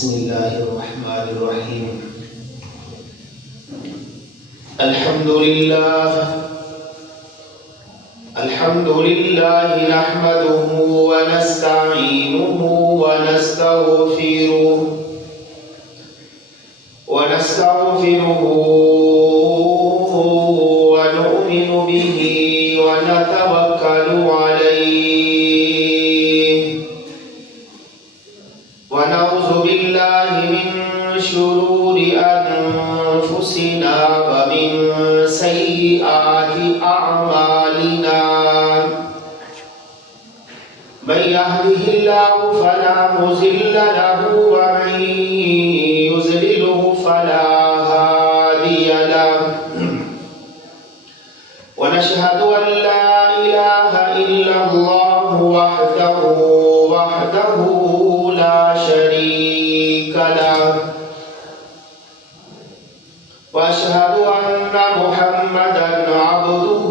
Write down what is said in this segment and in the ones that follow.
بسم الله الرحمن الرحيم. الحمد لله نحمده ونستعينه ونستغفره ونؤمن به ونتوكل عليه ونعوذ بالله من شرور أنفسنا ومن سيئات أعمالنا. من يهده الله فلا مضل له ومن يضلله فلا هادي له. ونشهد أن لا إله إلا الله وحده لا شريك له. وأشهد أن محمدا عبده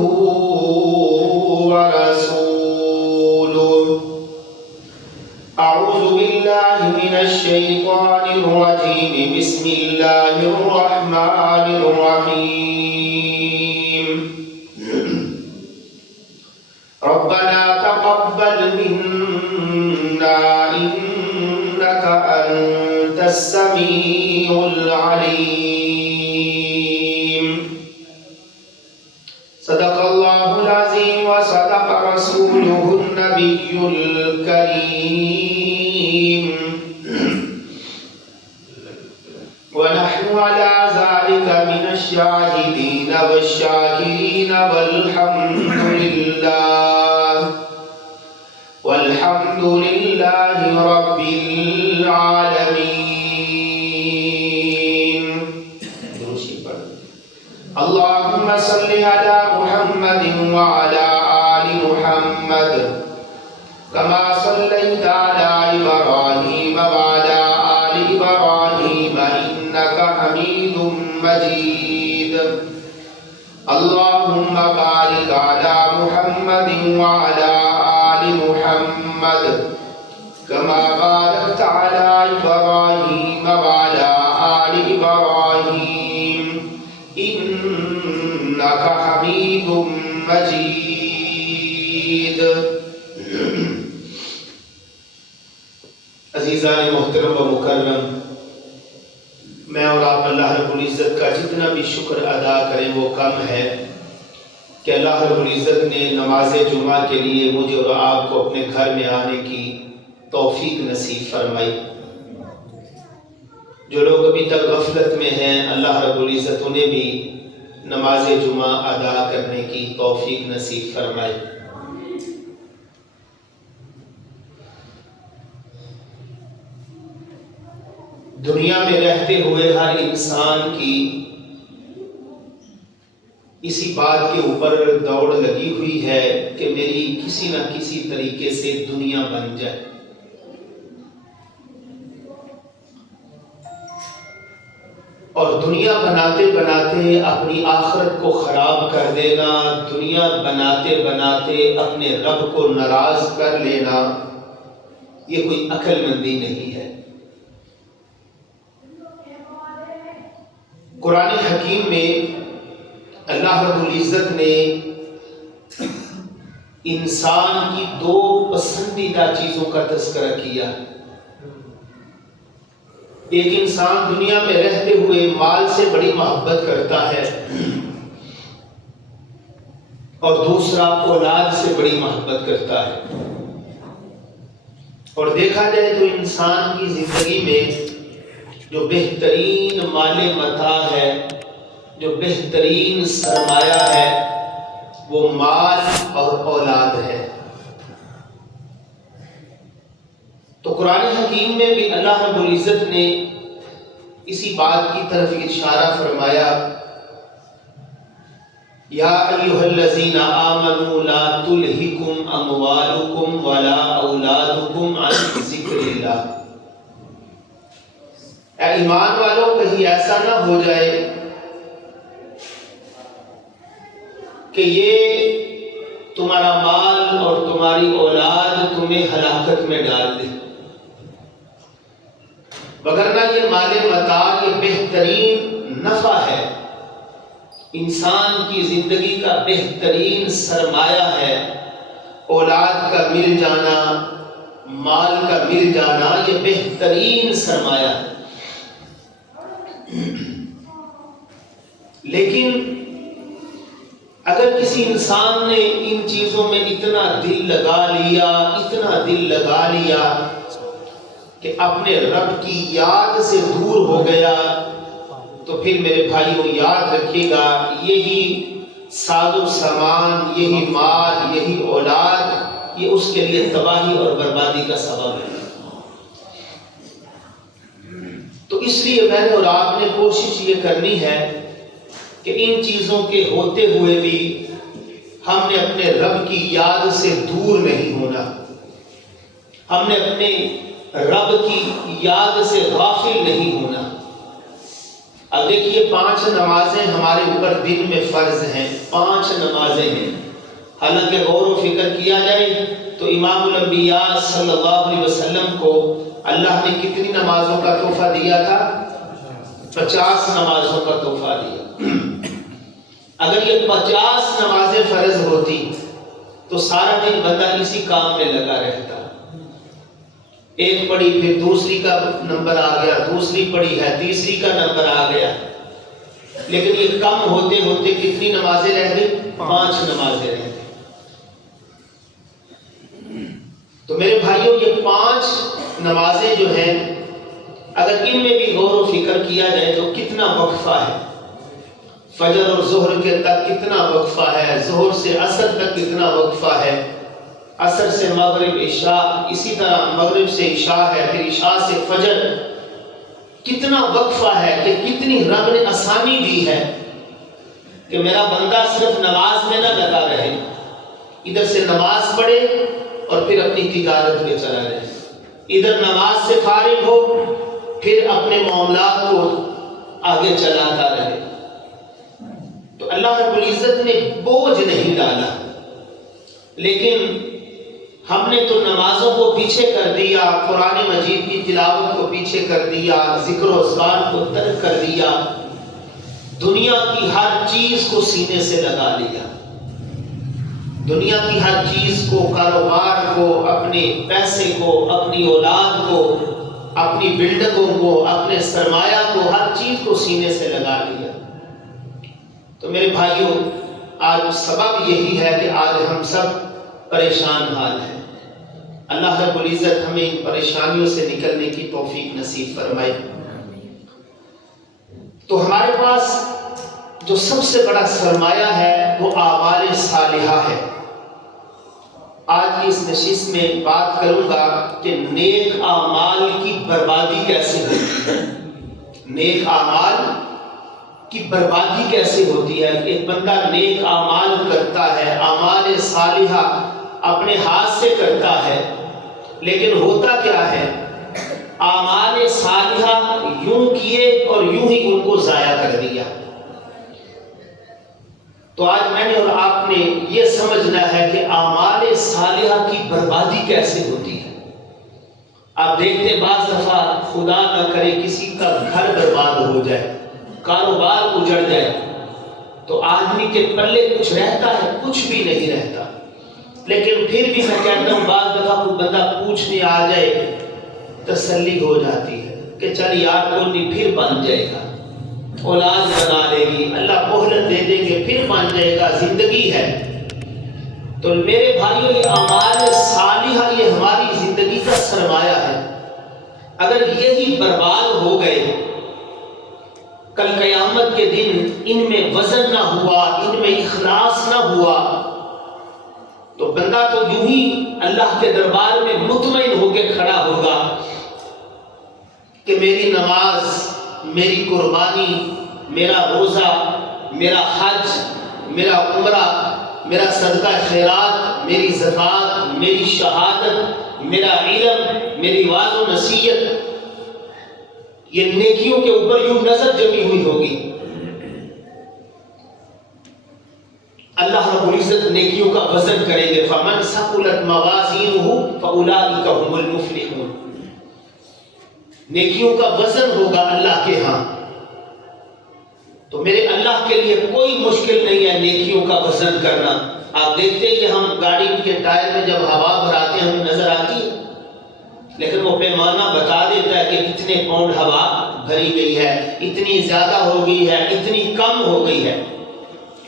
ورسوله. أعوذ بالله من الشيطان الرجيم. بسم الله الرحمن الرحيم. ربنا تقبل منا إنك أنت السميع العليم. صدق الله العظيم وصدق رسوله النبي الكريم. ونحن على ذلك من الشاهدين والشاكرين والحمد لله رب العالمين. اللهم صل على محمد وعلى آل محمد كما صليت على إبراهيم وعلى آل إبراهيم إنك حميد مجيد. اللهم بارك على محمد وعلى آل محمد كما باركت على إبراهيم وعلى آل إبراهيم إنك حميد مجيد. عزیزان محترم و مکرم، میں اور آپ اللہ رب العزت کا جتنا بھی شکر ادا کریں وہ کم ہے کہ اللہ رب العزت نے نماز جمعہ کے لیے مجھے اور آپ کو اپنے گھر میں آنے کی توفیق نصیب فرمائی. جو لوگ ابھی تک غفلت میں ہیں، اللہ رب العزت انہیں بھی نماز جمعہ ادا کرنے کی توفیق نصیب فرمائی. دنیا میں رہتے ہوئے ہر انسان کی اسی بات کے اوپر دوڑ لگی ہوئی ہے کہ میری کسی نہ کسی طریقے سے دنیا بن جائے. اور دنیا بناتے بناتے اپنی آخرت کو خراب کر دینا، دنیا بناتے بناتے اپنے رب کو ناراض کر لینا، یہ کوئی عقل مندی نہیں ہے. قرآن حکیم میں اللہ رب العزت نے انسان کی دو پسندیدہ چیزوں کا تذکرہ کیا. ایک انسان دنیا میں رہتے ہوئے مال سے بڑی محبت کرتا ہے اور دوسرا اولاد سے بڑی محبت کرتا ہے. اور دیکھا جائے تو انسان کی زندگی میں جو بہترین مال متاع ہے، جو بہترین سرمایہ ہے، وہ مال اور اولاد ہے. تو قرآن حکیم میں بھی اللہ رب العزت نے اسی بات کی طرف اشارہ فرمایا، یا ایھا الذین آمنوا لا تلہکم اموالکم ولا اولادکم عن ذکر اللہ. اے ایمان والوں، کہیں ایسا نہ ہو جائے کہ یہ تمہارا مال اور تمہاری اولاد تمہیں ہلاکت میں ڈال دے. وگرنہ یہ مال متاع یہ بہترین نفع ہے، انسان کی زندگی کا بہترین سرمایہ ہے۔ اولاد کا مل جانا، مال کا مل جانا یہ بہترین سرمایہ ہے۔ لیکن اگر کسی انسان نے ان چیزوں میں اتنا دل لگا لیا کہ اپنے رب کی یاد سے دور ہو گیا، تو پھر میرے بھائیوں یاد رکھیے گا، یہی ساز و سامان، یہی مال، یہی اولاد، یہ اس کے لیے تباہی اور بربادی کا سبب ہے۔ تو اس لیے میں نے اور آپ نے کوشش یہ کرنی ہے کہ ان چیزوں کے ہوتے ہوئے بھی ہم نے اپنے رب کی یاد سے دور نہیں ہونا، ہم نے اپنے رب کی یاد سے غافل نہیں ہونا۔ اب دیکھیے 5 نمازیں ہمارے اوپر دن میں فرض ہیں، 5 نمازیں ہیں۔ حالانکہ غور و فکر کیا جائے تو امام الانبیاء صلی اللہ علیہ وسلم کو اللہ نے کتنی نمازوں کا تحفہ دیا تھا؟ 50 نمازوں کا تحفہ دیا۔ اگر یہ 50 نمازیں فرض ہوتی تو سارا دن بندہ اسی کام میں لگا رہتا، ایک پڑھی پھر دوسری کا نمبر آ گیا، دوسری پڑھی ہے تیسری کا نمبر آ گیا، لیکن یہ کم ہوتے ہوتے کتنی نمازیں رہ گئی؟ 5 نمازیں رہ گئی۔ تو میرے بھائیوں یہ 5 نمازیں جو ہیں اگر ان میں بھی غور و فکر کیا جائے تو کتنا وقفہ ہے، فجر اور ظہر کے تک کتنا وقفہ ہے، ظہر سے عصر تک کتنا وقفہ ہے، عصر سے مغرب عشاء، اسی طرح مغرب سے عشاء ہے، پھر عشاء سے فجر، کتنا وقفہ ہے کہ کتنی رب نے آسانی دی ہے کہ میرا بندہ صرف نماز میں نہ لگا رہے، ادھر سے نماز پڑھے اور پھر اپنی تجارت پہ چلا رہے، ادھر نماز سے فارغ ہو پھر اپنے معاملات کو آگے چلاتا رہے۔ تو اللہ رب العزت نے بوجھ نہیں ڈالا، لیکن ہم نے تو نمازوں کو پیچھے کر دیا، قرآن مجید کی تلاوت کو پیچھے کر دیا، ذکر و اذکار کو ترک کر دیا، دنیا کی ہر چیز کو سینے سے لگا لیا، دنیا کی ہر چیز کو، کاروبار کو، اپنے پیسے کو، اپنی اولاد کو، اپنی بلڈنگوں کو، اپنے سرمایہ کو، ہر چیز کو سینے سے لگا لیا۔ تو میرے بھائیوں آج سبب یہی ہے کہ آج ہم سب پریشان حال ہیں۔ اللہ رب العزت ہمیں ان پریشانیوں سے نکلنے کی توفیق نصیب فرمائے۔ تو ہمارے پاس جو سب سے بڑا سرمایہ ہے وہ اعمال صالحہ ہے۔ آج کی اس نشست میں بات کروں گا کہ نیک اعمال کی بربادی کیسے ہوتی ہے، نیک اعمال کی بربادی کیسے ہوتی ہے۔ ایک بندہ نیک اعمال کرتا ہے، اعمال صالحہ اپنے ہاتھ سے کرتا ہے، لیکن ہوتا کیا ہے، اعمال صالحہ یوں کیے اور یوں ہی ان کو ضائع کر دیا۔ تو آج میں نے اور آپ نے یہ سمجھنا ہے کہ اعمال صالحہ کی بربادی کیسے ہوتی ہے۔ آپ دیکھتے بعض دفعہ خدا نہ کرے کسی کا گھر برباد ہو جائے، کاروبار اجڑ جائے، تو آدمی کے پلے کچھ رہتا ہے؟ کچھ بھی نہیں رہتا۔ لیکن پھر بھی میں کہتا ہوں بعض دفعہ کوئی بندہ پوچھنے آ جائے، تسلی ہو جاتی ہے کہ چل یار کوئی نہیں، پھر بن جائے گا، اولاد بنا لے گی، اللہ مہلت دے دیں گے، پھر بن جائے گا، زندگی ہے۔ تو میرے بھائیوں یہ اعمال صالحہ یہ ہماری زندگی کا سرمایہ ہے۔ اگر یہی برباد ہو گئے، کل قیامت کے دن ان میں وزن نہ ہوا، ان میں اخلاص نہ ہوا، تو بندہ تو یوں ہی اللہ کے دربار میں مطمئن ہو کے کھڑا ہوگا کہ میری نماز، میری قربانی، میرا روزہ، میرا حج، میرا عمرہ، میرا صدقہ خیرات، میری زکوٰۃ، میری شہادت، میرا علم، میری وعظ و نصیحت، یہ نیکیوں کے اوپر یوں نظر جمی ہوئی ہوگی۔ اللہ رب العزت نیکیوں کا وزن کریں گے، فَمَنْ ثَقُلَتْ مَوَازِينُهُ فَأُولَٰئِكَ هُمُ الْمُفْلِحُونَ۔ نیکیوں کا وزن ہوگا اللہ کے ہاں، تو میرے اللہ کے لیے کوئی مشکل نہیں ہے نیکیوں کا وزن کرنا۔ آپ دیکھتے ہیں کہ ہم گاڑی کے ٹائر میں جب ہوا بھراتے ہیں ہمیں نظر آتی ہے، لیکن وہ پیمانہ بتا دیتا ہے کہ اتنے پاؤنڈ ہوا بھری گئی ہے، اتنی زیادہ ہو گئی ہے، اتنی کم ہو گئی ہے۔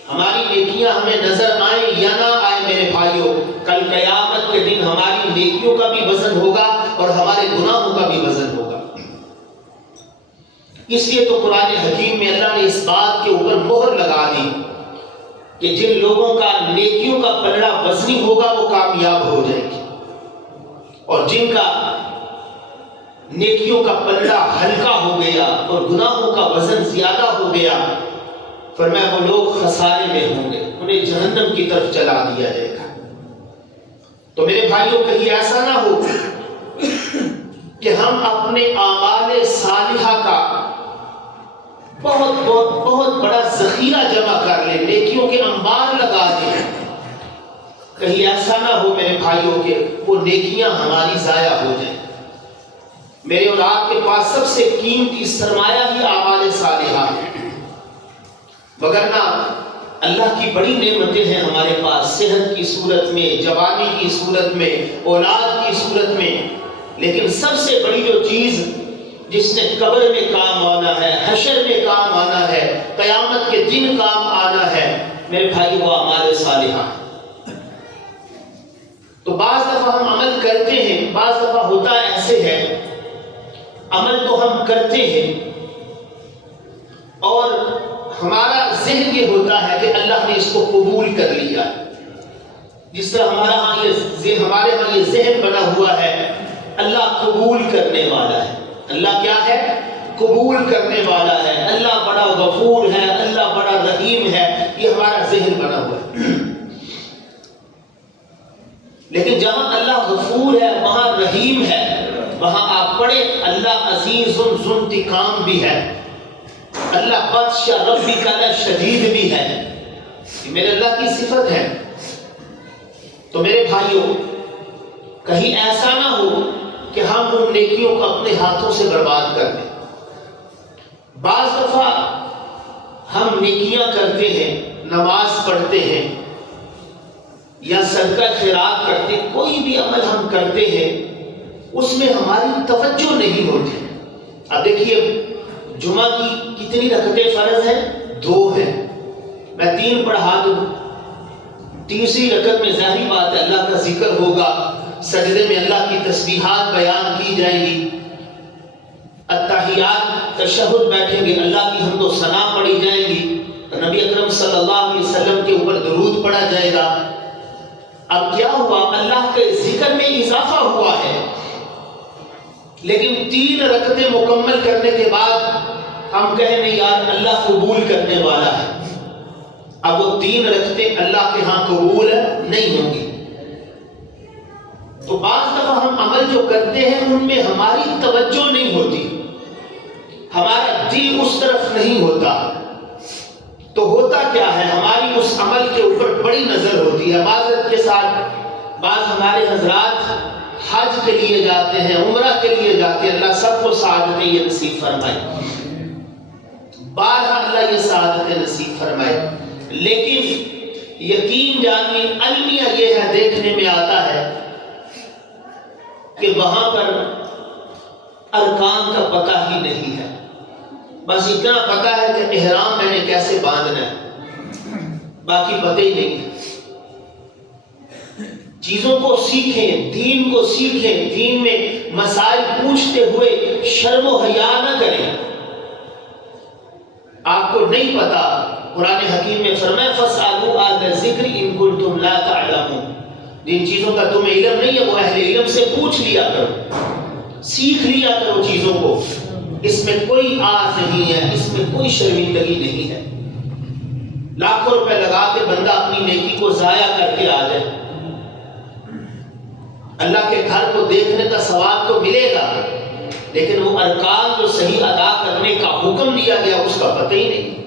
ہماری نیکیاں ہمیں نظر آئیں یا نہ آئیں میرے بھائیوں، کل قیامت کے دن ہماری نیکیوں کا بھی وزن ہوگا اور ہمارے گناہوں کا بھی وزن ہوگا۔ اس لیے تو قرآن حکیم میں اللہ نے اس بات کے اوپر مہر لگا دی کہ جن لوگوں کا نیکیوں کا پلڑا وزنی ہوگا وہ کامیاب ہو جائیں گے، اور جن کا نیکیوں کا پلڑا ہلکا ہو گیا اور گناہوں کا وزن زیادہ ہو گیا، فرمایا وہ لوگ خسارے میں ہوں گے، انہیں جہنم کی طرف چلا دیا جائے گا۔ تو میرے بھائیوں کہیں ایسا نہ ہو کہ ہم اپنے اعمال صالحہ کا بہت بڑا ذخیرہ جمع کر لیں، نیکیوں کے انبار لگا دیں، کہیں ایسا نہ ہو میرے بھائیوں کہ وہ نیکیاں ہماری ضائع ہو جائیں۔ میرے اور آپ کے پاس سب سے قیمتی سرمایہ ہی اعمال صالحہ ہے، وگرنہ اللہ کی بڑی نعمتیں ہیں ہمارے پاس، صحت کی صورت میں، جوانی کی صورت میں، اولاد کی صورت میں، لیکن سب سے بڑی جو چیز جس نے قبر میں کام آنا ہے، حشر میں کام آنا ہے، قیامت کے دن کام آنا ہے، میرے بھائی وہ اعمال صالحہ ہے۔ تو بعض دفعہ ہم عمل کرتے ہیں، بعض دفعہ ہوتا ایسے ہے عمل تو ہم کرتے ہیں اور ہمارا ذہن یہ ہوتا ہے کہ اللہ نے اس کو قبول کر لیا، جس طرح ہمارے ہاں یہ ذہن بنا ہوا ہے اللہ قبول کرنے والا ہے۔ اللہ کیا ہے؟ قبول کرنے والا ہے، اللہ بڑا غفور ہے، اللہ بڑا رحیم ہے، یہ ہمارا ذہن بنا ہوا ہے۔ لیکن جہاں اللہ غفور ہے وہاں رحیم ہے، وہاں آپ پڑھیں اللہ عزیز ذو انتقام بھی ہے، اللہ بطش ربک لشدید بھی ہے، یہ میرے اللہ کی صفت ہے۔ تو میرے بھائیوں کہیں ایسا نہ ہو کہ ہم ان نیکیوں کو اپنے ہاتھوں سے برباد کر دیں۔ بعض دفعہ ہم نیکیاں کرتے ہیں، نماز پڑھتے ہیں یا صدقہ خیرات کرتے ہیں، کوئی بھی عمل ہم کرتے ہیں اس میں ہماری توجہ نہیں ہوتی۔ اب دیکھیے جمعہ کی کتنی رکعتیں فرض ہیں؟ 2 ہیں، میں 3 پڑھا دوں، تیسری رکعت میں ظاہری بات ہے اللہ کا ذکر ہوگا، سجدے میں اللہ کی تسبیحات بیان کی جائیں گی، التحیات تشہد بیٹھیں گے، اللہ کی حمد و ثنا پڑھی جائیں گی، نبی اکرم صلی اللہ علیہ وسلم کے اوپر درود پڑھا جائے گا۔ اب کیا ہوا؟ اللہ کے ذکر میں اضافہ ہوا ہے، لیکن 3 رکعتیں مکمل کرنے کے بعد ہم کہیں نہیں یار اللہ قبول کرنے والا ہے، اب وہ 3 رکعتیں اللہ کے ہاں قبول نہیں ہوں گی۔ تو بعض دفعہ ہم عمل جو کرتے ہیں ان میں ہماری توجہ نہیں ہوتی، ہمارا دل اس طرف نہیں ہوتا، تو ہوتا کیا ہے ہماری اس عمل کے اوپر بڑی نظر ہوتی ہے۔ معذرت کے ساتھ بعض ہمارے حضرات حج کے لیے جاتے ہیں، عمرہ کے لیے جاتے ہیں، اللہ سب کو سعادتیں یہ نصیب فرمائے، بارہا اللہ یہ سعادتیں نصیب فرمائے، لیکن یقین جانیے المیہ یہ ہے، دیکھنے میں آتا ہے کہ وہاں پر ارکان کا پتہ ہی نہیں ہے، بس اتنا پتہ ہے کہ احرام میں نے کیسے باندھنا ہے، باقی پتہ ہی نہیں ہے۔ چیزوں کو سیکھیں، دین کو سیکھیں، دین میں مسائل پوچھتے ہوئے شرم و حیا نہ کریں۔ آپ کو نہیں پتا، قرآن حکیم میں فرمایا فَاسْأَلُوا أَهْلَ الذِّكْرِ إِن كُنتُمْ لَا تَعْلَمُونَ، جن چیزوں کا تمہیں علم نہیں ہے وہ اہل علم سے پوچھ لیا کرو، سیکھ لیا کرو چیزوں کو، اس میں کوئی آز نہیں ہے، اس میں کوئی شرمندگی نہیں ہے۔ لاکھوں روپے لگا کے بندہ اپنی نیکی کو ضائع کر کے آ جائے، اللہ کے گھر کو دیکھنے کا ثواب تو ملے گا، لیکن وہ ارکان جو صحیح ادا کرنے کا حکم دیا گیا اس کا پتہ ہی نہیں۔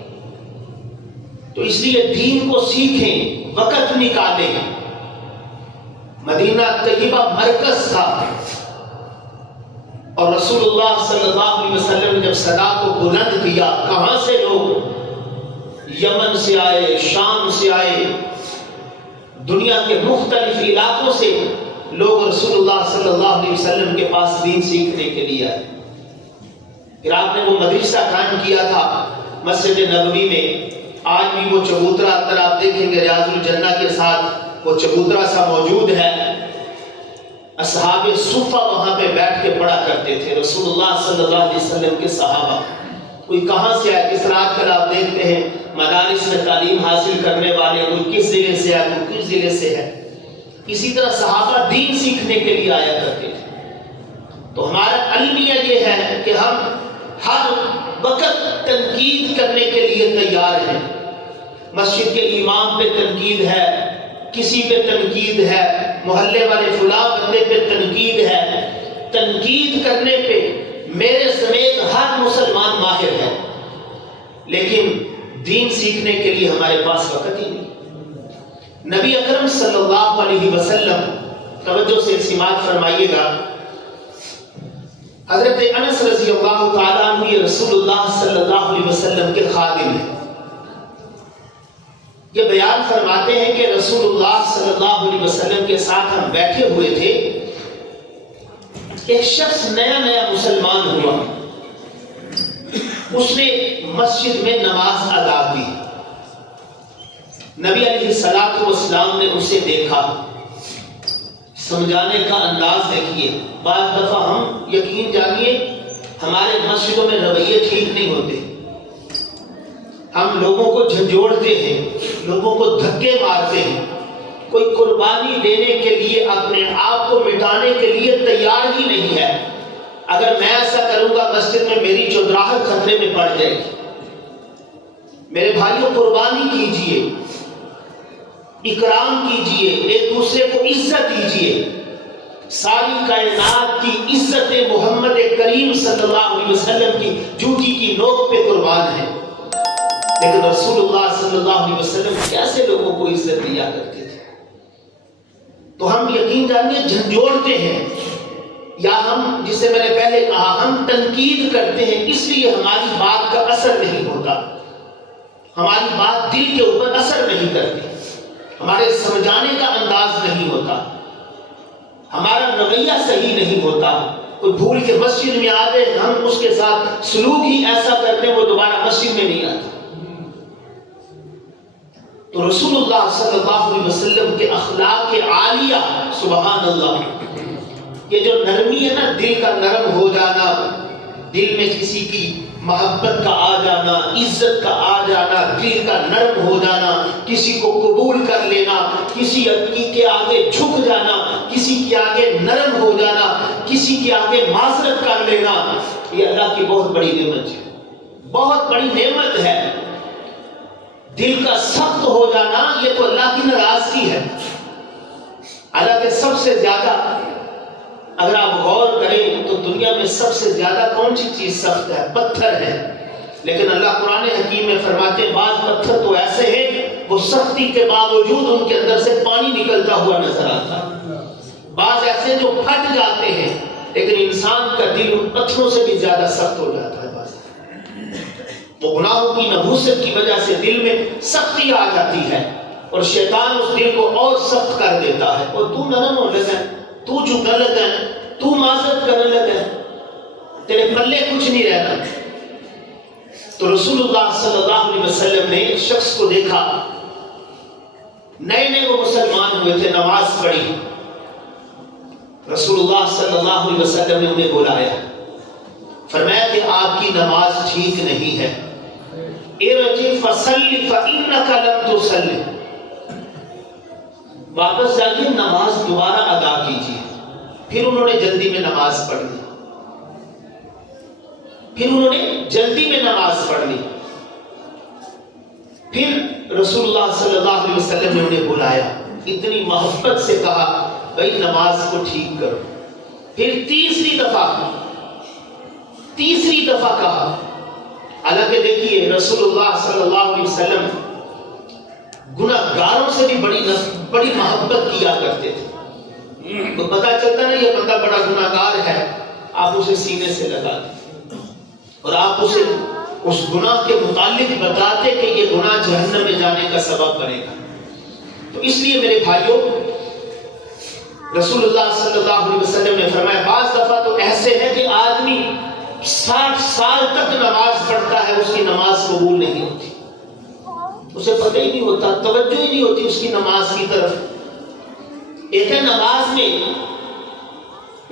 تو اس لیے دین کو سیکھیں، وقت نکالیں۔ مدینہ طیبہ مرکز تھا، اور رسول اللہ صلی اللہ علیہ وسلم نے جب صدا کو بلند کیا، کہاں سے لوگ، یمن سے آئے، شام سے آئے، دنیا کے مختلف علاقوں سے لوگ رسول اللہ صلی اللہ علیہ وسلم کے پاس دین سیکھنے کے لیے آئے۔ پھر آپ نے وہ مدرسہ قائم کیا تھا مسجد نبوی میں، آج بھی وہ چبوترا اگر آپ دیکھیں گے ریاض الجنہ کے ساتھ وہ چبوترا سا موجود ہے۔ اصحاب صفہ وہاں پہ بیٹھ کے پڑھا کرتے تھے، رسول اللہ صلی اللہ علیہ وسلم کے صحابہ۔ کوئی کہاں سے آئے، اس رات کل آپ دیکھتے ہیں مدارس میں تعلیم حاصل کرنے والے کوئی کس ضلع سے ہے، کوئی کس ضلع سے ہے۔ اسی طرح صحابہ دین سیکھنے کے لیے آیا کرتے تھے۔ تو ہمارا المیہ یہ ہے کہ ہم ہر وقت تنقید کرنے کے لیے تیار ہیں۔ مسجد کے امام پہ تنقید ہے، کسی پہ تنقید ہے، محلے والے فلاں بندے پہ تنقید ہے، تنقید کرنے پہ میرے سمیت ہر مسلمان ماہر ہے، لیکن دین سیکھنے کے لیے ہمارے پاس وقت ہی نہیں۔ نبی اکرم صلی اللہ علیہ وسلم، توجہ سے سماعت فرمائیے گا، حضرت انس رضی اللہ تعالیٰ عنہ یہ رسول اللہ صلی اللہ علیہ وسلم کے خادم ہیں۔ یہ بیان فرماتے ہیں کہ رسول اللہ صلی اللہ علیہ وسلم کے ساتھ ہم بیٹھے ہوئے تھے، ایک شخص نیا مسلمان ہوا، اس نے مسجد میں نماز ادا کی۔ نبی علیہ الصلوۃ والسلام نے اسے دیکھا، سمجھانے کا انداز دیکھیے۔ بعض دفعہ ہم یقین جانیے ہمارے مسجدوں میں رویے ٹھیک نہیں ہوتے، ہم لوگوں کو جھنجھوڑتے ہیں، لوگوں کو دھکے مارتے ہیں، کوئی قربانی دینے کے لیے اپنے آپ کو مٹانے کے لیے تیار ہی نہیں ہے۔ اگر میں ایسا کروں گا مسجد میں میری چودراہٹ خطرے میں پڑ جائے گی۔ میرے بھائیوں، قربانی کیجئے، اکرام کیجئے، ایک دوسرے کو عزت دیجئے۔ ساری کائنات کی عزت محمد کریم صلی اللہ علیہ وسلم کی جوتی کی نوک پہ قربان ہے، لیکن رسول اللہ صلی اللہ علیہ وسلم کیسے لوگوں کو عزت دیا کرتے تھے؟ تو ہم یقین جانیے جھنجھوڑتے ہیں، یا ہم جسے میں نے پہلے کہا ہم تنقید کرتے ہیں، اس لیے ہماری بات کا اثر نہیں ہوتا، ہماری بات دل کے اوپر اثر نہیں کرتی، ہمارے سمجھانے کا انداز نہیں ہوتا، ہمارا رویہ صحیح نہیں ہوتا۔ کوئی بھول کے مسجد میں آتے ہم اس کے ساتھ سلوک ہی ایسا کرتے ہیں وہ دوبارہ مسجد میں نہیں آتا۔ تو رسول اللہ صلی اللہ علیہ وسلم کے اخلاق عالیہ، سبحان اللہ، یہ جو نرمی ہے نا، دل کا نرم ہو جانا، دل میں کسی کی محبت کا آ جانا، عزت کا آ جانا، دل کا نرم ہو جانا، کسی کو قبول کر لینا، کسی کے آگے جھک جانا، کسی کے آگے نرم ہو جانا، کسی کے آگے معذرت کر لینا، یہ اللہ کی بہت بڑی نعمت ہے، بہت بڑی نعمت ہے۔ دل کا سخت ہو جانا یہ تو اللہ کی ناراضگی ہے۔ حالانکہ سب سے زیادہ اگر آپ غور کریں تو دنیا میں سب سے زیادہ کون سی چیز سخت ہے؟ پتھر ہے، لیکن اللہ قرآن حکیم میں فرماتے ہیں بعض پتھر تو ایسے ہیں وہ سختی کے باوجود ان کے اندر سے پانی نکلتا ہوا نظر آتا ہے، بعض ایسے جو پھٹ جاتے ہیں، لیکن انسان کا دل ان پتھروں سے بھی زیادہ سخت ہو جاتا ہے۔ بعض وہ گناہوں کی نحوست کی وجہ سے دل میں سختی آ جاتی ہے اور شیطان اس دل کو اور سخت کر دیتا ہے، اور تو نرم ہونے لگا، تو جھکنے لگا، تو معذرت کرنے لگا، تیرے پلے کچھ نہیں رہنا۔ تو رسول اللہ صلی اللہ علیہ وسلم نے ایک شخص کو دیکھا، نئے وہ مسلمان ہوئے تھے، نماز پڑھی، رسول اللہ صلی اللہ علیہ وسلم نے انہیں بلایا، فرمایا کہ آپ کی نماز ٹھیک نہیں ہے، ارجع فصلی فإنک لم تصلی، واپس جا کے نماز دوبارہ ادا کیجیے۔ پھر انہوں نے جلدی میں نماز پڑھ لی، پھر رسول اللہ صلی اللہ علیہ وسلم نے انہیں بلایا، اتنی محبت سے کہا بھائی نماز کو ٹھیک کرو۔ پھر تیسری دفعہ کہا، حالانکہ دیکھیے رسول اللہ صلی اللہ علیہ وسلم گناہگاروں سے بھی بڑی محبت کیا کرتے تھے۔ تو پتہ چلتا نا یہ بندہ بڑا گناہگار ہے، آپ اسے سینے سے لگا دیں اور آپ اسے اس گناہ کے متعلق بتاتے کہ یہ گناہ جہنم میں جانے کا سبب بنے گا۔ تو اس لیے میرے بھائیوں، رسول اللہ صلی اللہ علیہ وسلم نے فرمایا بعض دفعہ تو ایسے ہے کہ آدمی 60 سال تک نماز پڑھتا ہے، اس کی نماز قبول نہیں ہوتی، اسے پتہ ہی نہیں ہوتا، توجہ ہی نہیں ہوتی اس کی نماز کی طرف۔ ایک ہے نماز میں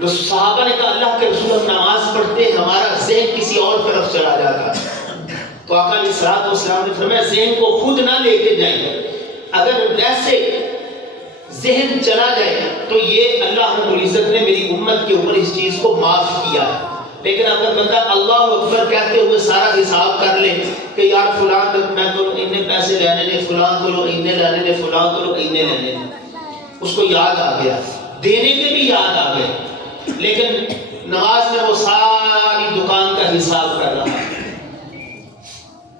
صحابہ نے کہا اللہ کے رسول ہم نماز پڑھتے ہیں ہمارا ذہن کسی اور طرف چلا جاتا ہے، تو آقا علیہ الصلوۃ والسلام نے فرمایا ذہن کو خود نہ لے کے جائیں، اگر ویسے ذہن چلا جائے تو یہ اللہ رب العزت نے میری امت کے اوپر اس چیز کو معاف کیا ہے۔ لیکن اگر بندہ اللہ اکبر کہتے ہوئے سارا حساب کر لے کہ یار فلان میں تو اتنے پیسے لینے نے، فلان کو اتنے لینے نے، فلان کو اتنے لینے نے، اس کو یاد آ گیا، دینے کے بھی یاد آ گئے، لیکن نماز میں وہ ساری دکان کا حساب کر رہا ہے۔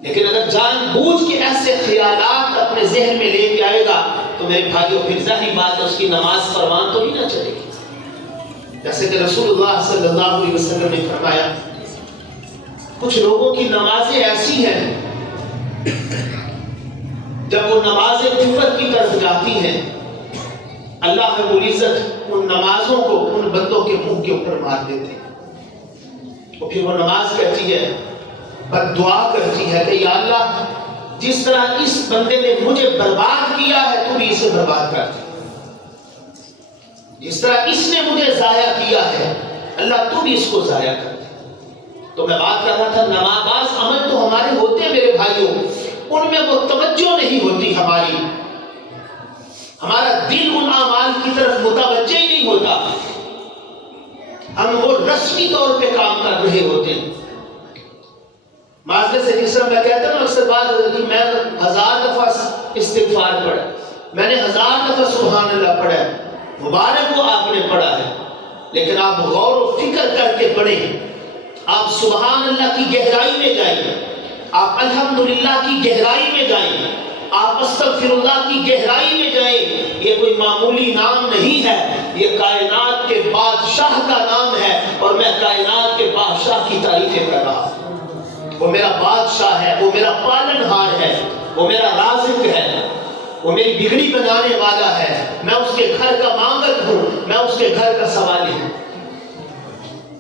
لیکن اگر جان بوجھ کے ایسے خیالات اپنے ذہن میں لے کے آئے گا تو میرے بھائیوں پھر ظاہری بات ہے اس کی نماز پروان تو نہیں نہ چلے گی۔ جیسے کہ رسول اللہ صلی اللہ علیہ وسلم نے فرمایا کچھ لوگوں کی نمازیں ایسی ہیں جب وہ نمازیں کفر کی طرف جاتی ہیں اللہ رب العزت ان نمازوں کو ان بندوں کے منہ کے اوپر مار دیتے ہیں، اور پھر وہ نماز کہتی ہے، بد دعا کرتی ہے کہ یا اللہ جس طرح اس بندے نے مجھے برباد کیا ہے تو بھی اسے برباد کر دے، جس طرح اس نے مجھے ضائع کیا ہے اللہ تو بھی اس کو ضائع کر دے۔ تو میں بات کر رہا تھا نماز عمل تو ہمارے ہوتے ہیں میرے بھائیوں، ان میں وہ توجہ نہیں ہوتی ہماری، ہمارا دل ان اعمال کی طرف متوجہ ہی نہیں ہوتا، ہم وہ رسمی طور پہ کام کر رہے ہوتے ہیں۔ معذرت سے جس طرح میں کہتا ہوں اکثر بات ہوتی ہے میں 1000 دفعہ استغفار پڑھا، میں نے 1000 دفعہ سبحان اللہ پڑھا ہے، مبارک ہو آپ نے پڑھا ہے، لیکن آپ غور و فکر کر کے پڑھیں، آپ سبحان اللہ کی گہرائی میں جائیں، آپ الحمدللہ کی گہرائی میں جائیں، آپ استغفر اللہ کی گہرائی میں جائیں۔ یہ کوئی معمولی نام نہیں ہے، یہ کائنات کے بادشاہ کا نام ہے، اور میں کائنات کے بادشاہ کی تعریفیں کر رہا ہوں۔ وہ میرا بادشاہ ہے، وہ میرا پالنہار ہے، وہ میرا رازق ہے، وہ میری بگڑی بنانے والا ہے، میں اس کے گھر کا مانگت ہوں، میں اس کے گھر کا سوالی ہوں۔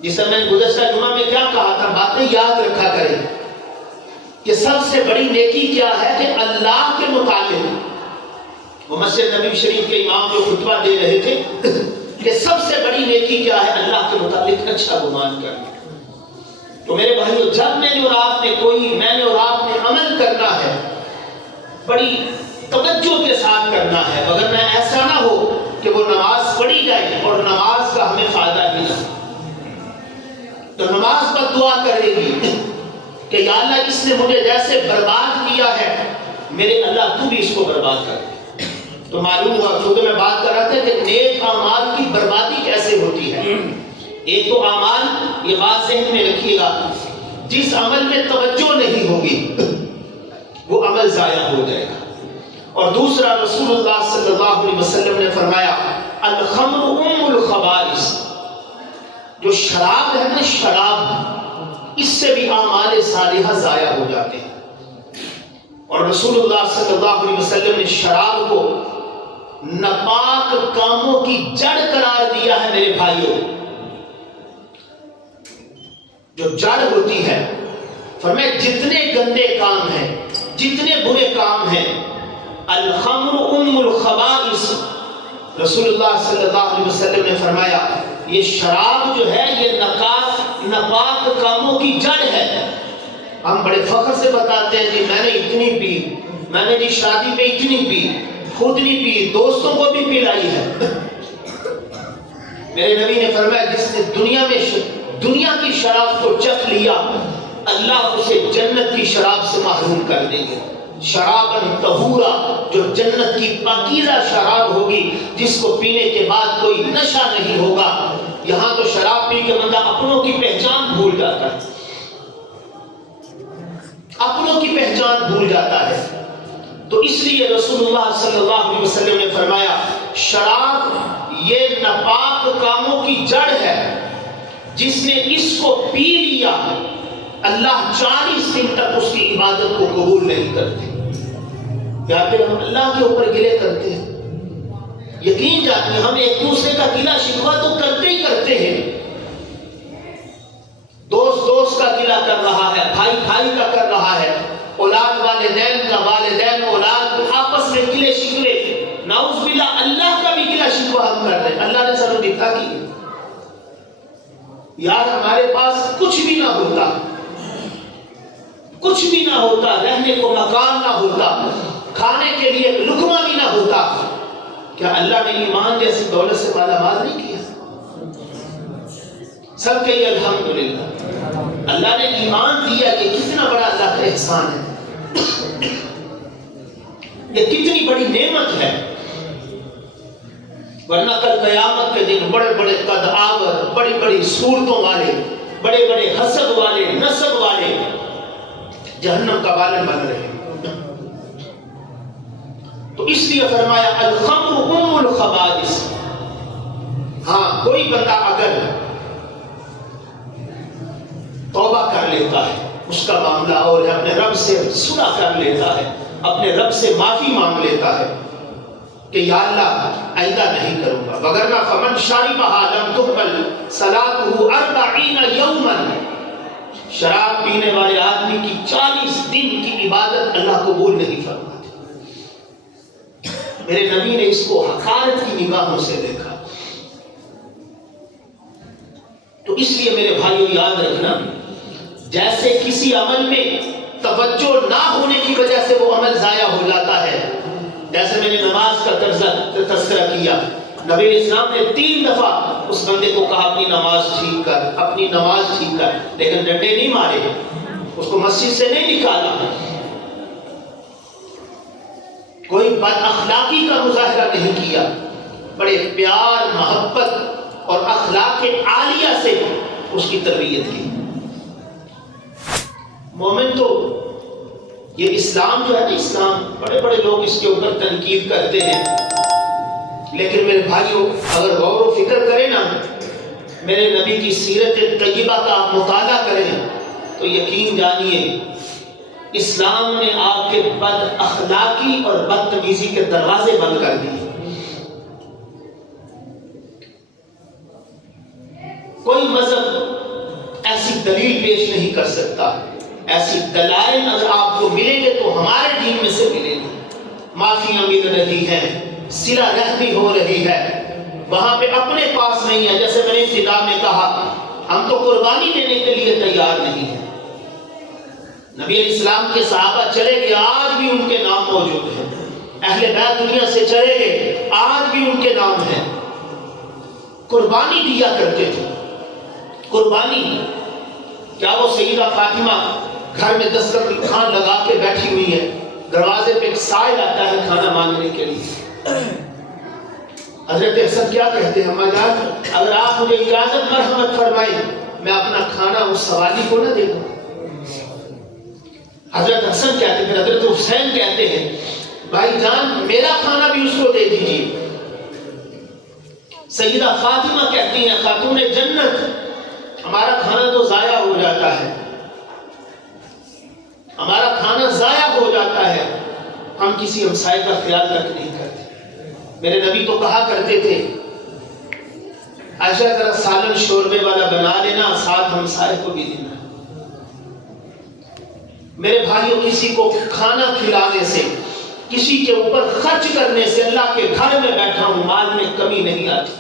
جس طرح میں نے گزشتہ جمعہ میں کیا کہا تھا، باتیں یاد رکھا کریں کہ سب سے بڑی نیکی کیا ہے کہ اللہ کے متعلق، وہ مسجد نبی شریف کے امام جو خطبہ دے رہے تھے کہ سب سے بڑی نیکی کیا ہے اللہ کے متعلق اچھا گمان کرنا۔ تو میرے بھائیو جب میں نے اور آپ نے عمل کرنا ہے بڑی توجہ کے ساتھ کرنا ہے، اگر میں ایسا نہ ہو کہ وہ نماز پڑھی جائے اور نماز کا ہمیں فائدہ ہی نہ، تو نماز پر دعا کرے گی کہ یا اللہ اس نے مجھے جیسے برباد کیا ہے میرے اللہ تو بھی اس کو برباد کر دے۔ تو معلوم ہوا کیونکہ میں بات کر رہا تھا کہ نیک اعمال کی بربادی کیسے ہوتی ہے۔ ایک تو اعمال، یہ بات ذہن میں رکھیے گا، جس عمل میں توجہ نہیں ہوگی وہ عمل ضائع ہو جائے گا، اور دوسرا رسول اللہ صلی اللہ علیہ وسلم نے فرمایا الخمر ام الخبائث، جو شراب ہے نا شراب، اس سے بھی اعمال صالحہ ضائع ہو جاتے ہیں، اور رسول اللہ صلی اللہ علیہ وسلم نے شراب کو ناپاک کاموں کی جڑ قرار دیا ہے میرے بھائیوں۔ جو جڑ ہوتی ہے، فرمایا جتنے گندے کام ہیں، جتنے برے کام ہیں، الخمر ام الخبائث، رسول اللہ صلی اللہ علیہ وسلم نے فرمایا یہ شراب جو ہے یہ ناپاک کاموں کی جڑ ہے۔ ہم بڑے فخر سے بتاتے ہیں جی میں نے اتنی پی، میں نے جی شادی پہ اتنی پی، خود نہیں پی، دوستوں کو بھی پلائی ہے۔ میرے نبی نے فرمایا جس نے دنیا کی شراب کو چکھ لیا اللہ اسے جنت کی شراب سے محروم کر دیں گے۔ شرابن طہورا، جو جنت کی پاکیزہ شراب ہوگی جس کو پینے کے بعد کوئی نشہ نہیں ہوگا۔ یہاں تو شراب پی کے بندہ اپنوں کی پہچان بھول جاتا ہے، اپنوں کی پہچان بھول جاتا ہے۔ تو اس لیے رسول اللہ صلی اللہ علیہ وسلم نے فرمایا شراب یہ ناپاک کاموں کی جڑ ہے، جس نے اس کو پی لیا اللہ 40 دن تک اس کی عبادت کو قبول نہیں کرتے. یا پھر ہم اللہ کے اوپر گلے کرتے ہیں. یقین جانیے ہم ایک دوسرے کا گلہ شکوہ تو کرتے ہی کرتے ہیں. دوست کا گلہ کر رہا ہے, بھائی کا کر رہا ہے, اولاد والدین کا, والدین اولاد آپس میں گلے شکوے, نعوذ باللہ اللہ کا بھی گلہ شکوہ ہم کر رہے ہیں. اللہ نے سب دکھا کی یار ہمارے پاس کچھ بھی نہ ہوتا, کچھ بھی نہ ہوتا, رہنے کو مکان نہ ہوتا, کھانے کے لیے لقمہ بھی نہ ہوتا, کیا اللہ نے ایمان جیسی دولت سے مالا مال نہیں کیا؟ سب کہیے الحمدللہ. اللہ نے ایمان دیا, یہ کتنا بڑا اللہ کا احسان ہے, یہ کتنی بڑی نعمت ہے. ورنہ کل قیامت کے دن بڑے بڑے قد آور, بڑی بڑی صورتوں والے, بڑے بڑے حسد والے, نسب والے جہنم کا بالن بن رہے ہیں. تو اس لیے فرمایا الخمر ام الخبائث. ہاں کوئی بندہ اگر توبہ کر لیتا ہے, اس کا معاملہ اور اپنے رب سے صلح کر لیتا ہے, اپنے رب سے معافی مانگ لیتا ہے کہ یا اللہ آئندہ نہیں کروں گا, وگرنہ فمن شربها لم تقبل صلاته 40 یوما. شراب پینے والے آدمی کی 40 دن کی عبادت اللہ قبول نہیں فرماتے. میرے نبی نے اس کو حقارت کی نگاہوں سے دیکھا. تو اس لیے میرے بھائیوں یاد رکھنا, جیسے کسی عمل میں توجہ نہ ہونے کی وجہ سے وہ عمل ضائع ہو جاتا ہے, جیسے میں نے نماز کا تذکرہ کیا, نبی اسلام نے 3 دفعہ اس بندے کو کہا اپنی نماز ٹھیک کر, اپنی نماز ٹھیک کر, لیکن ڈنڈے نہیں مارے, اس کو مسجد سے نہیں نکالا, کوئی بد اخلاقی کا مظاہرہ نہیں کیا, بڑے پیار محبت اور اخلاق عالیہ سے اس کی تربیت کی. مومن تو یہ اسلام جو ہے نا, اسلام بڑے بڑے لوگ اس کے اوپر تنقید کرتے ہیں, لیکن میرے بھائیوں اگر غور و فکر کریں نا, میرے نبی کی سیرت طیبہ کا آپ مطالعہ کریں تو یقین جانیے اسلام نے آپ کے بد اخلاقی اور بدتمیزی کے دروازے بند کر دیے. کوئی مذہب ایسی دلیل پیش نہیں کر سکتا, ایسی دلائل اگر آپ کو ملیں گے تو ہمارے دین میں سے ملیں گے. معافیاں مل رہی ہیں, صلہ رحمی ہو رہی ہے, وہاں پہ اپنے پاس نہیں ہے. جیسے میں نے ابتدا میں کہا, ہم تو قربانی دینے کے لیے تیار نہیں ہیں. نبی علیہ السلام کے صحابہ چلے گئے, آج بھی ان کے نام موجود ہیں. اہل بیت دنیا سے چلے گئے, آج بھی ان کے نام ہیں. قربانی دیا کرتے تھے. قربانی کیا وہ سیدہ فاطمہ گھر میں دسترخوان لگا کے بیٹھی ہوئی ہے, دروازے پہ ایک سائل آتا ہے کھانا مانگنے کے لیے, حضرت حسن کیا کہتے ہیں, اما جان اگر آپ مجھے اجازت مرحمت فرمائیں میں اپنا کھانا اس سوالی کو نہ دے دوں. حضرت حسن کہتے ہیں, پھر حضرت حسین کہتے ہیں بھائی جان میرا کھانا بھی اس کو دے دیجیے. سیدہ فاطمہ کہتی ہیں خاتون جنت ہمارا کھانا تو ضائع ہو جاتا ہے, ہمارا کھانا ضائع ہو جاتا ہے, ہم کسی ہمسائے کا خیال تک نہیں کرتے. میرے نبی تو کہا کرتے تھے عائشہ ذرا سالن شوربے والا بنا لینا, ساتھ ہمسائے کو بھی دینا. میرے بھائیوں کسی کو کھانا کھلانے سے, کسی کے اوپر خرچ کرنے سے اللہ کے گھر میں بیٹھا ہوں مال میں کمی نہیں آتی.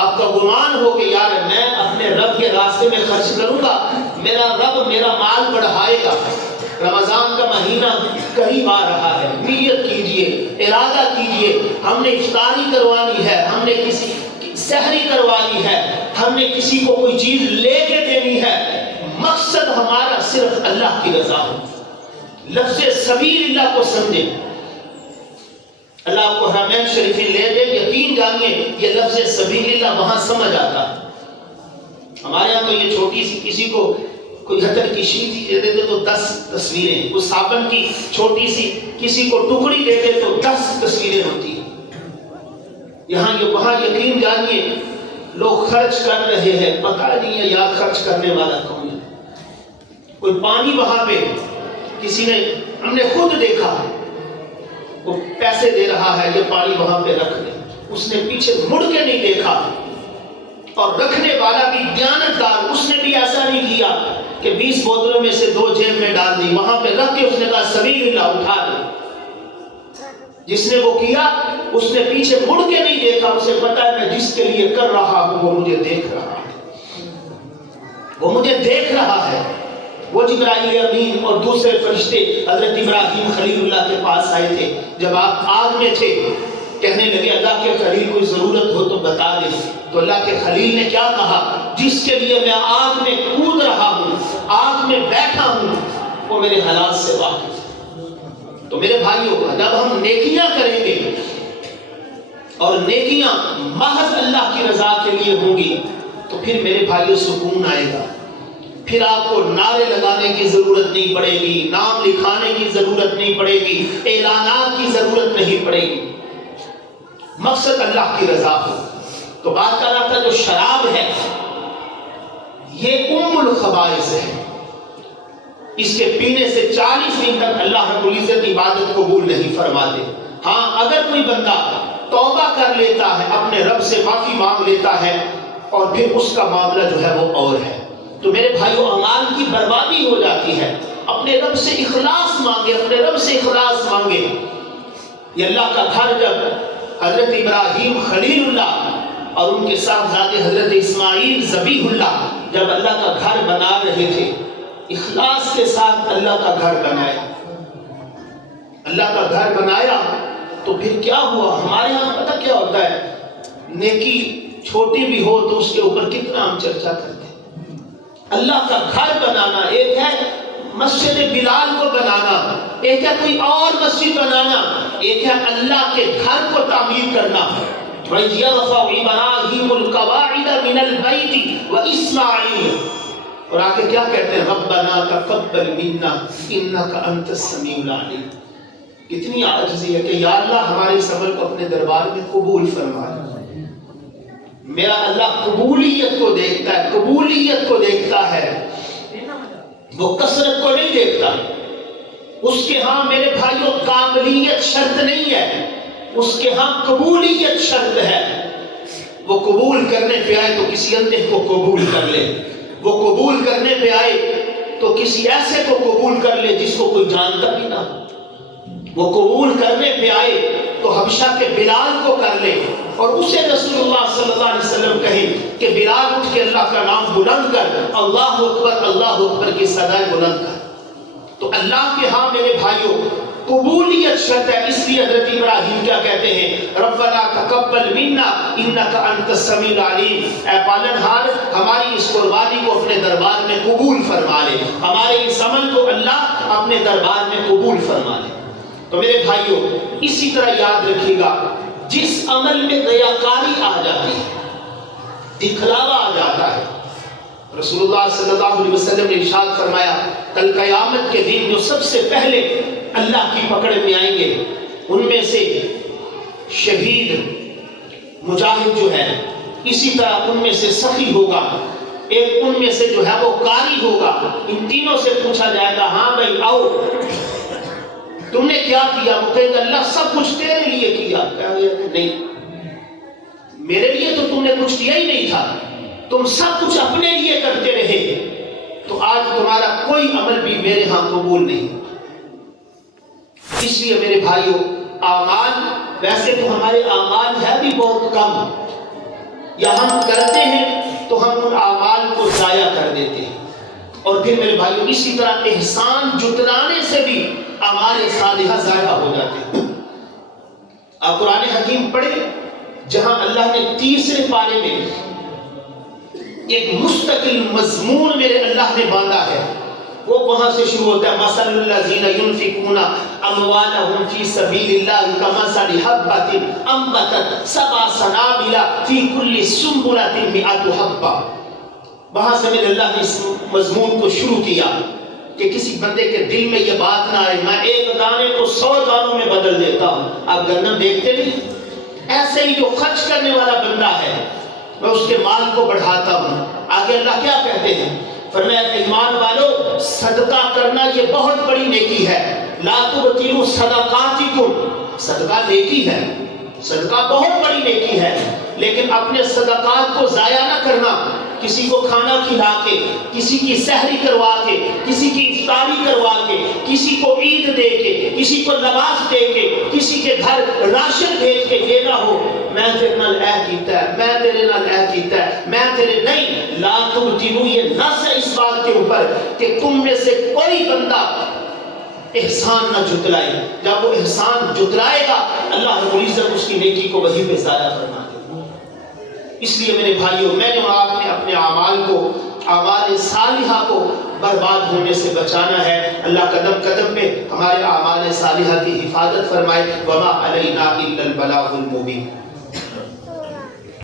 آپ کا گمان ہو کہ یار میں اپنے رب کے راستے میں خرچ کروں گا, میرا رب میرا مال بڑھائے گا. رمضان کا مہینہ قریب آ رہا ہے, نیت کیجئے, ارادہ کیجئے, ہم نے افطاری کروانی ہے, ہم نے کسی سحری کروانی ہے, ہم نے کسی کو کوئی چیز لے کے دینی ہے, مقصد ہمارا صرف اللہ کی رضا ہو. لفظ سبیل اللہ کو سمجھے, اللہ آپ کو حرمین شریفی لے دے, یقین جانیے یہ لفظ سبیل اللہ وہاں سمجھ آتا ہے. ہمارے ہاں تو یہ چھوٹی سی کسی کو کوئی حتر کی شیٹی دے دے تو 10 تصویریں, اس صابن کی چھوٹی سی کسی کو ٹکڑی دے دے تو 10 تصویریں ہوتی ہیں. یہاں یہ وہاں یقین جانیے لوگ خرچ کر رہے ہیں، پتہ نہیں ہے یار خرچ کرنے والا کون ہے. کوئی پانی وہاں پہ کسی نے، ہم نے خود دیکھا، وہ پیسے دے رہا ہے یہ پانی وہاں پہ رکھ دے، اس نے پیچھے مڑ کے نہیں دیکھا. اور رکھنے والا بھی دیانتدار، اس نے بھی ایسا نہیں کیا کہ 20 بوتلوں میں سے 2 جیب میں ڈال دی، وہاں پہ رکھ کے اس نے کہا سبیل اللہ اٹھا دے. جس نے وہ کیا اس نے پیچھے مڑ کے نہیں دیکھا، اسے پتا ہے میں جس کے لیے کر رہا ہوں وہ مجھے دیکھ رہا ہے، وہ مجھے دیکھ رہا ہے. وہ جبرائیل امین اور دوسرے فرشتے حضرت ابراہیم خلیل اللہ کے پاس آئے تھے جب آپ آگ میں تھے، کہنے لگے اللہ کے خلیل کوئی ضرورت ہو تو بتا دے. تو اللہ کے خلیل نے کیا کہا؟ جس کے لیے میں آگ میں کود رہا ہوں، آگ میں بیٹھا ہوں، وہ میرے حالات سے واقف ہے. تو میرے بھائیوں، جب ہم نیکیاں کریں گے اور نیکیاں محض اللہ کی رضا کے لیے ہوں گی تو پھر میرے بھائیوں سکون آئے گا. پھر آپ کو نعرے لگانے کی ضرورت نہیں پڑے گی، نام لکھانے کی ضرورت نہیں پڑے گی، اعلانات کی ضرورت نہیں پڑے گی. مقصد اللہ کی رضا ہو. تو بات کر رہا تھا جو شراب ہے یہ ام الخبائث ہے. اس کے پینے سے 40 دن تک اللہ رب العزت عبادت قبول نہیں فرماتے. ہاں اگر کوئی بندہ توبہ کر لیتا ہے، اپنے رب سے معافی مانگ لیتا ہے اور پھر اس کا معاملہ جو ہے وہ اور ہے. تو میرے بھائیوں اعمال کی بربادی ہو جاتی ہے. اپنے رب سے اخلاص مانگے، اپنے رب سے اخلاص مانگے. یہ اللہ کا گھر جب حضرت ابراہیم خلیل اللہ اور ان کے صاحبزادے حضرت اسماعیل ذبیح اللہ جب اللہ کا گھر بنا رہے تھے، اخلاص کے ساتھ اللہ کا گھر بنایا. اللہ کا گھر بنایا تو پھر کیا ہوا؟ ہمارے یہاں پتہ کیا ہوتا ہے، نیکی چھوٹی بھی ہو تو اس کے اوپر کتنا ہم چرچا کرتے ہیں. اللہ کا گھر بنانا ایک ہے، مسجد بلال کو بنانا ایک ہے، کوئی اور مسجد بنانا ایک ہے، اللہ کے گھر کو تعمیر کرنا. وَإِذْ يَرْفَعُ إِبْرَاهِيمُ الْقَوَاعِدَ مِنَ الْبَيْتِ وَإِسْمَاعِيلُ. اور آگے کیا کہتے ہیں؟ رَبَّنَا تَقَبَّلْ مِنَّا إِنَّكَ أَنْتَ السَّمِيعُ الْعَلِيمُ. کتنی عاجزی ہے کہ یا اللہ ہمارے اس عمل کو اپنے دربار میں قبول فرما. میرا اللہ قبولیت کو دیکھتا ہے، قبولیت کو دیکھتا ہے، وہ کثرت کو نہیں دیکھتا. اس کے ہاں میرے بھائیوں قابلیت شرط نہیں ہے، اس کے ہاں قبولیت شرط ہے. وہ قبول کرنے پہ آئے تو کسی اندھے کو قبول کر لے، وہ قبول کرنے پہ آئے تو کسی ایسے کو قبول کر لے جس کو کوئی جانتا بھی نہ. وہ قبول کرنے پہ آئے تو حبشہ کے بلال کو کر لے اور اسے رسول اللہ صلی اللہ علیہ وسلم کہیں کہ بلال اٹھ کے اللہ کا نام بلند کر، اللہ اکبر کی صدائیں بلند کر. تو اللہ کے ہاں میرے بھائیوں قبولیت شرط ہے. اس لیے حضرت ابراہیم کیا کہتے ہیں؟ ربنا تقبل منا انک انت السمیع العلیم. اے پالنہار ہماری اس قربانی کو اپنے دربار میں قبول فرما لے، ہمارے اس عمل کو اللہ اپنے دربار میں قبول فرما لے. تو میرے بھائیوں اسی طرح یاد رکھیے گا، جس عمل میں ریاکاری آ جاتی ہے، دکھلاوا آ جاتا ہے، رسول اللہ صلی اللہ علیہ وسلم نے ارشاد فرمایا کل قیامت کے دن جو سب سے پہلے اللہ کی پکڑ میں آئیں گے ان میں سے شہید مجاہد جو ہے، اسی طرح ان میں سے سخی ہوگا، ایک ان میں سے جو ہے وہ قاری ہوگا. ان تینوں سے پوچھا جائے گا ہاں بھائی آؤ تم نے کیا کیا؟ وہ کہے گا اللہ سب کچھ تیرے لیے کیا. کہا گیا کہ نہیں، میرے لیے تو تم نے کچھ کیا ہی نہیں تھا، تم سب کچھ اپنے لیے کرتے رہے، تو آج تمہارا کوئی عمل بھی میرے ہاں قبول نہیں. اس لیے میرے بھائیوں اعمال، ویسے تو ہمارے اعمال ہے بھی بہت کم، یا ہم کرتے ہیں تو ہم ان اعمال کو ضائع کر دیتے ہیں. اور پھر میرے بھائیوں اسی طرح احسان جتلانے سے بھی اعمال صالحہ ضائع ہو جاتے ہیں. آپ قرآن حکیم پڑھیں جہاں اللہ نے 30 پارے میں ایک مستقل مضمون میرے اللہ نے باندھا ہے. وہ وہاں سے شروع ہوتا ہے مثل الذین ينفقون اموالهم فی سبیل اللہ کمثل حبۃ انبتت سبع سنابل فی کل سنبلۃ مئۃ حبۃ. وہاں سے میرے اللہ نے اس مضمون کو شروع کیا کہ کسی بندے کے دل میں یہ بات نہ آئے میں ایک دانے کو 100 دانوں میں بدل دیتا ہوں. آپ گندم دیکھتے نہیں؟ ایسے ہی جو خرچ کرنے والا بندہ ہے میں اس کے مال کو بڑھاتا ہوں۔ آگے اللہ کیا کہتے ہیں؟ فرمایا ایمان والو صدقہ کرنا یہ بہت بڑی نیکی ہے۔ لا تبطلوا صدقاتکم، صدقہ نیکی ہے، صدقہ بہت بڑی نیکی ہے، لیکن اپنے صدقات کو ضائع نہ کرنا۔ کسی کو کھانا کھلا کے، کسی کی سحری کروا کے، کسی کی افطاری کروا کے، کسی کو عید دے کے، کسی کو لباس دے کے، کسی کے گھر راشن بھیج کے یہ نہ ہو میں تیرے نال اے کیتا ہے، میں تیرے نال اے کیتا ہے، میں تیرے نہیں۔ لا تبطلوا یہ نص ہے اس بات کے اوپر کہ تم میں سے کوئی بندہ احسان نہ جتلائے۔ جب وہ احسان جتلائے گا اللہ رب العزت اس کی نیکی کو وہیں پہ ضائع فرما دے۔ اس لیے میرے بھائیوں، میں نے آپ نے اپنے اعمال کو، اعمال صالحہ کو برباد ہونے سے بچانا ہے۔ اللہ قدم قدم پہ ہمارے اعمال صالحہ کی حفاظت فرمائے۔ وما علینا الا البلاغ المبین۔